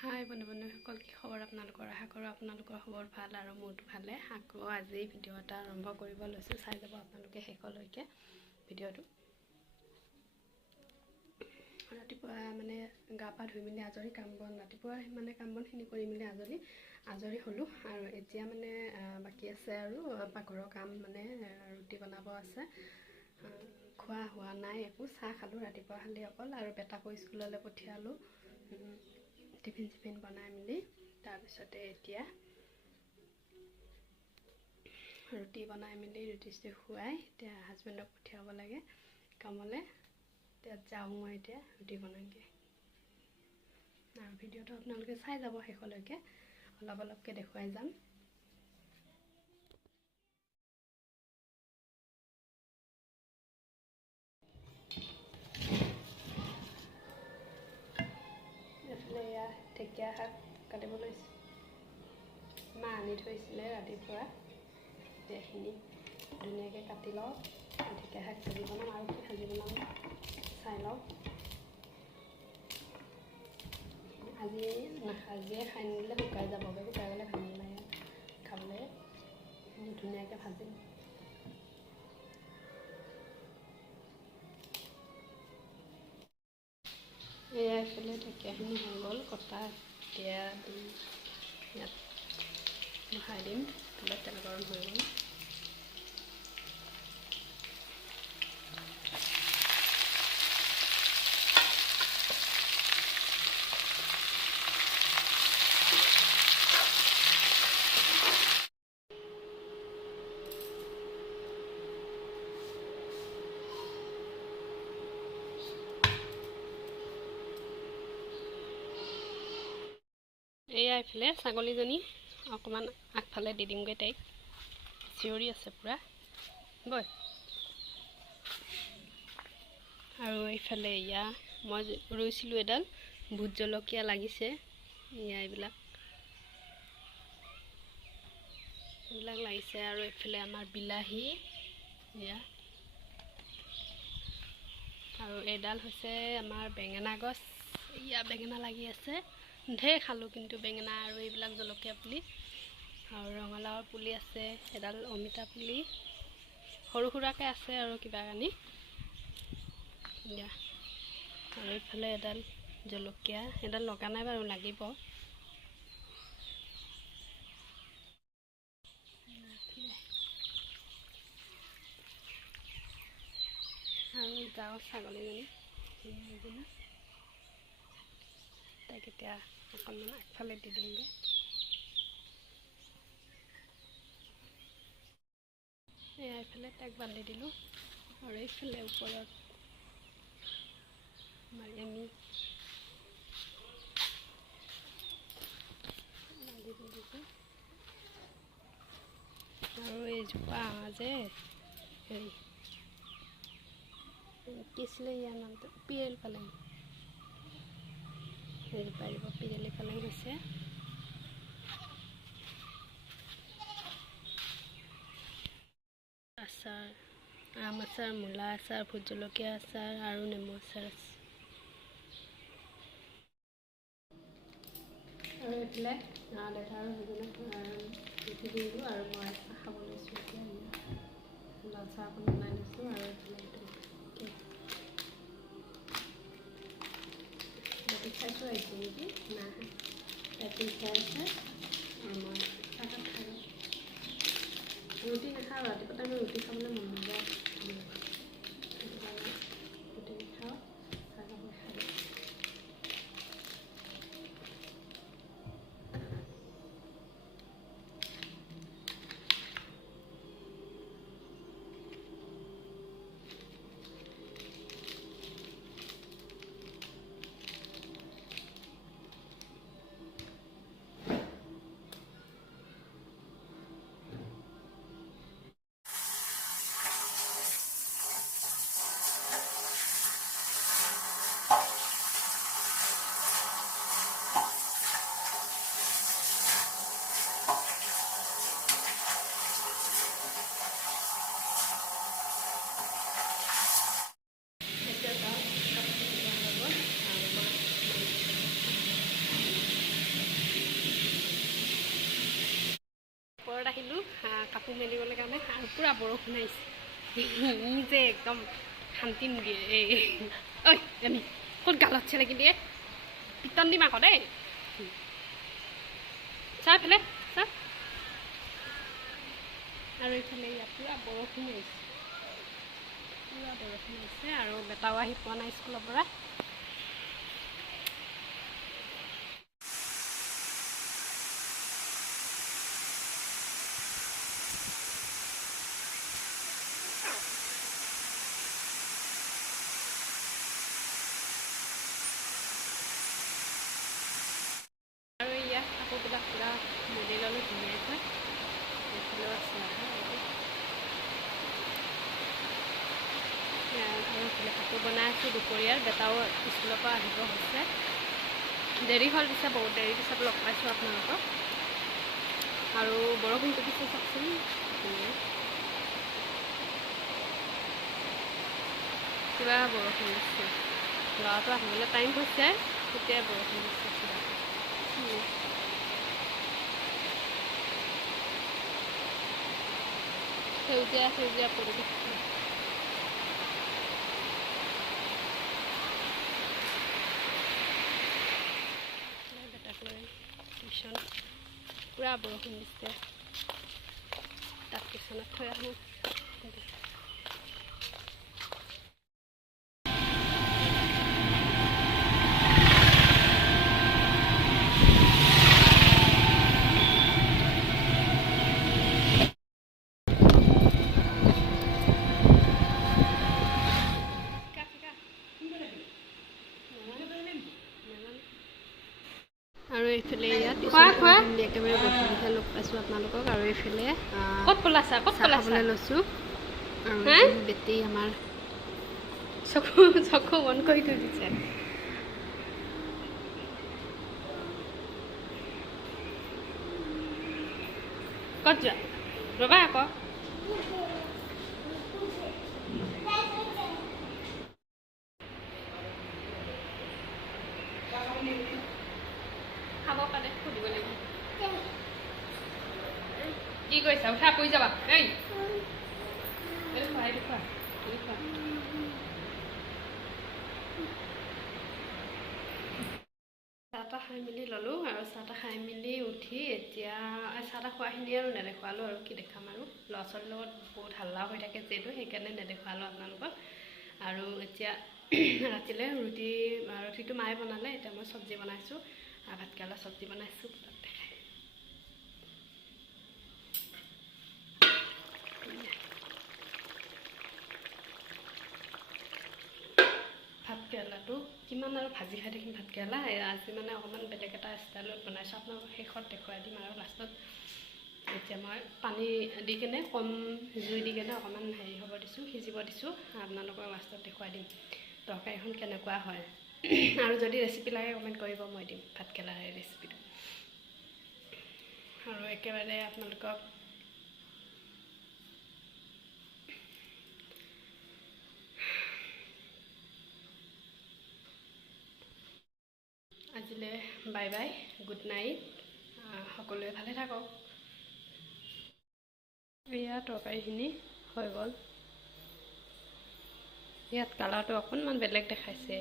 হাই বন্ধু-বান্ধৱীসকল, কি খবৰ আপোনালোকৰ? আশা কৰোঁ আপোনালোকৰ খবৰ ভাল আৰু মোৰতো ভালে। আকৌ আজি ভিডিঅ' এটা আৰম্ভ কৰিব লৈছোঁ, চাই যাব আপোনালোকে শেষলৈকে ভিডিঅ'টো। ৰাতিপুৱা গা পা ধুই মেলি আজৰি ৰাতিপুৱা কাম বনখিনি কৰি মেলি আজৰি হ'লোঁ। আৰু এতিয়া বাকী আছে আৰু পাকঘৰৰ কাম, ৰুটি বনাব আছে। খোৱা হোৱা নাই একো, চাহ খালোঁ ৰাতিপুৱা খালি অকল, আৰু বেটাকো স্কুললৈ পঠিয়ালোঁ টিফিন বনাই মেলি। তাৰপিছতে এতিয়া ৰুটি বনাই মেলি ৰুটি খুৱাই এতিয়া হাজবেণ্ডক পঠিয়াব লাগে কামলৈ। এতিয়া যাওঁ মই এতিয়া ৰুটি বনাওঁগৈ, আৰু ভিডিঅ'টো আপোনালোকে চাই যাব শেষলৈকে, অলপকৈ দেখুৱাই যাম। এইফালে এয়া ঢেকীয়া শাক কাটিব লৈছোঁ। মা আনি থৈছিলে ৰাতিপুৱা, এইখিনি ধুনীয়াকৈ কাটি লওঁ। ঢেকীয়া শাক ভাজি বনাম, আৰু কি ভাজি বনাম চাই লওঁ। আজিয়ে খাই নিদিলে শুকাই যাবগৈ, শুকাই গ'লে ভাল নালাগে খাবলৈ। ধুনীয়াকৈ ভাজিম। এয়া এইফালে ঢেকীয়াখিনি হৈ গ'ল কটা, এতিয়া ইয়াত বহাই দিম। এইফালে তেল গৰম হৈ গ'ল। এয়া এইফালে ছাগলীজনী অকণমান আগফালে দি দিমগৈ, তাইক চিঞৰি আছে পূৰা বৈ। আৰু এইফালে এয়া মই ৰুইছিলোঁ এডাল ভোট জলকীয়া লাগিছে। এয়া এইবিলাক লাগিছে। আৰু এইফালে আমাৰ বিলাহী, এয়া আৰু এডাল হৈছে আমাৰ বেঙেনা গছ। এয়া বেঙেনা লাগি আছে, ঢেৰ খালোঁ কিন্তু বেঙেনা। আৰু এইবিলাক জলকীয়া পুলি, আৰু ৰঙালাওৰ পুলি আছে এডাল, অমিতা পুলি সৰু সুৰাকৈ আছে আৰু কিবা কানি। এয়া আৰু এইফালে এডাল জলকীয়া, এডাল লগা নাই বাৰু, লাগিব। আৰু যাওঁ ছাগলীজনী, তাইক এতিয়া অকণমান আগফালে দি দিমগৈ। এয়া এইফালে তাইক বান্ধি দিলোঁ, আৰু এইফালে ওপৰত আমি বান্ধি দিছোঁ। আৰু এইজোপা যে হেৰি কি আছিলে ইয়াৰ নামটো, পিৰেল পালেং। এইজোপা পিৰেলি পালেং হৈছে। আচাৰ, আম আচাৰ, মূলা আচাৰ, ভোট জলকীয়া আচাৰ, আৰু নেমু আচাৰ আছে। আৰু এইফালে দেউতা আৰু ৰুটি দিলোঁ, আৰু মই খাব লৈছোঁ এতিয়া। লাল চাহ অকণ বনাই লৈছোঁ, আৰু এইফালে ৰাতি খাইছোঁ আহিছোঁ নেকি, নাই ৰাতি খাই আছে। আৰু মই চাহ খাই ৰুটি নাখাওঁ, ৰাতিপুৱা টাইমত ৰুটি খাবলৈ মন নাযায়। সেইটো কাৰণে ৰুটি নাখাওঁ, চাহ খাব খাই। কাপোৰ মেলিবলৈ কাৰণে আৰু পূৰা বৰষুণ আহিছে ই যে একদম শান্তি নিদিয়ে এই ঐ আমি ক'ত গালত চেলেকি দিয়ে পিটন দিম আকৌ দেই চা এইফালে চা আৰু এইফালে ইয়াত পূৰা বৰষুণ আহিছে আৰু বেটাও আহি পোৱা নাই স্কুলৰ পৰা আৰু ইয়াত কাপোৰবিলাক পূৰা মেলি ল'লোঁ ধুনীয়াকৈ এইফালেও আছে আৰু এইফালে কাপোৰ বনাই আছোঁ দুপৰীয়াৰ বেটাও স্কুলৰ পৰা আহিব হৈছে দেৰি হ'ল পিছে বহুত দেৰি পিছত লগ পাইছোঁ আপোনালোকক আৰু বৰষুণটো পিছে চাওকচোন কিবা বৰষুণ দিছে ল'ৰাটো আহিবলৈ টাইম হৈছে তেতিয়াই বৰষুণ দিছে কিবা সেউজীয়া সেউজীয়া পৰিৱেশ টিউশ্যন পূৰা বৰষুণ দিছে তাক টিউশ্যনত থৈ আহোঁ আৰু এইফালে ইয়াত একেবাৰে গধূলিহে লগ পাইছোঁ আপোনালোকক আৰু এইফালে চাহ খাবলৈ লৈছোঁ আৰু বেটি আমাৰ চকু বন্ধ কৰি থৈ দিছে ক'ত যোৱা ৰ'বা আকৌ খাব কাৰণে সুধিব লাগিব কি কৰিছা উঠা পৰি যাবা এই খোৱা চাহ তাহ খাই মেলি ল'লোঁ আৰু চাহ তাহ খাই মেলি উঠি এতিয়া চাহ তাহ খোৱাখিনি আৰু নেদেখুৱালোঁ আৰু কি দেখাম আৰু ল'ৰা ছোৱালীৰ লগত বহুত হাল্লা হৈ থাকে যিহেতু সেইকাৰণে নেদেখুৱালোঁ আপোনালোকক আৰু এতিয়া ৰাতিলৈ ৰুটিটো মায়ে বনালে এতিয়া মই চব্জি বনাইছোঁ আৰু ভাতকেৰেলা চব্জি বনাইছোঁ ভাতকেৰেলাটো কিমান আৰু ভাজি খাই থাকিম ভাতকেৰেলা আজি মানে অকণমান বেলেগ এটা ষ্টাইলত বনাইছোঁ আপোনালোকক শেষত দেখুৱাই দিম আৰু লাষ্টত এতিয়া মই পানী দি কিনে কম জুই দি কিনে অকণমান হেৰি হ'ব দিছোঁ সিজিব দিছোঁ আপোনালোকক লাষ্টত দেখুৱাই দিম তৰকাৰীখন কেনেকুৱা হয় আৰু যদি ৰেচিপি লাগে কমেণ্ট কৰিব মই দিম ভাতকেৰেলাৰ ৰেচিপিটো আৰু একেবাৰে আপোনালোকক আজিলৈ বাই বাই গুড নাইট সকলোৱে ভালে থাকক এয়া তৰকাৰীখিনি হৈ গ'ল ইয়াত কালাৰটো অকণমান বেলেগ দেখাইছে